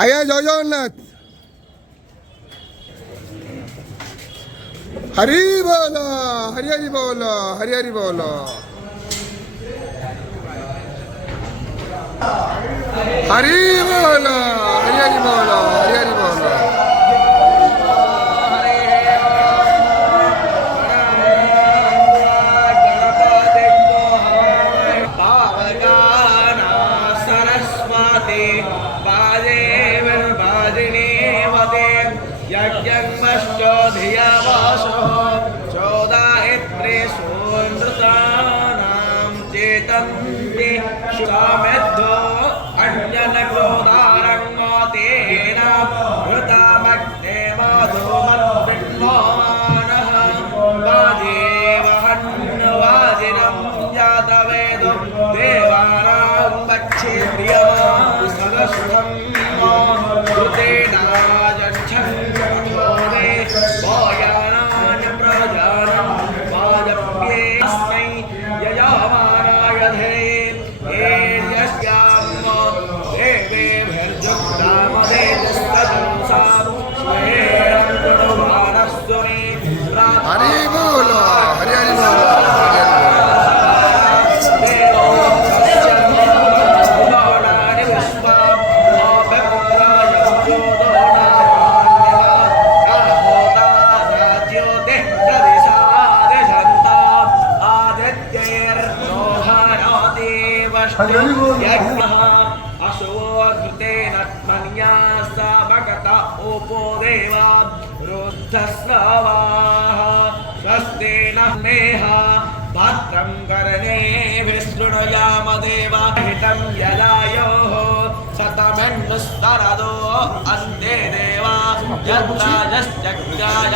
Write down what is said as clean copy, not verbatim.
ଆଜ୍ଞା ଜୟ ଜଗନ୍ନାଥ। ହରି ବୋଲ ହରି ହରି ବୋଲ ହରି ହରି ବୋଲ। ହରି ବୋଲ ହରି ହରି ବୋଲ ହରି ହରି ବୋଲ। चेतन्ते शुभामेद्धो अन्यनक्रोधारङ्गतेन वृतामग्ने मधुमद्विन्वानः वाजेवहन्वाजिनं जातवेदो देवानां वक्षे प्रियमासदस्वं कृतेनाजच्छन् पठोदे वायानान् प्रजानं वाजप्येऽस्मै यजमानाय हरि बोल हरि हरि बोल। अशोकृतेनत्मन्यासा भगत उपोदेवा रुद्धस्नवाः स्वस्तेन मेह भद्रं कर्णेभिः शृणुयाम देवा हितं यदायोः शतमेन्दुस्तरदो अन्ते देवा यत्राजश्चक्राय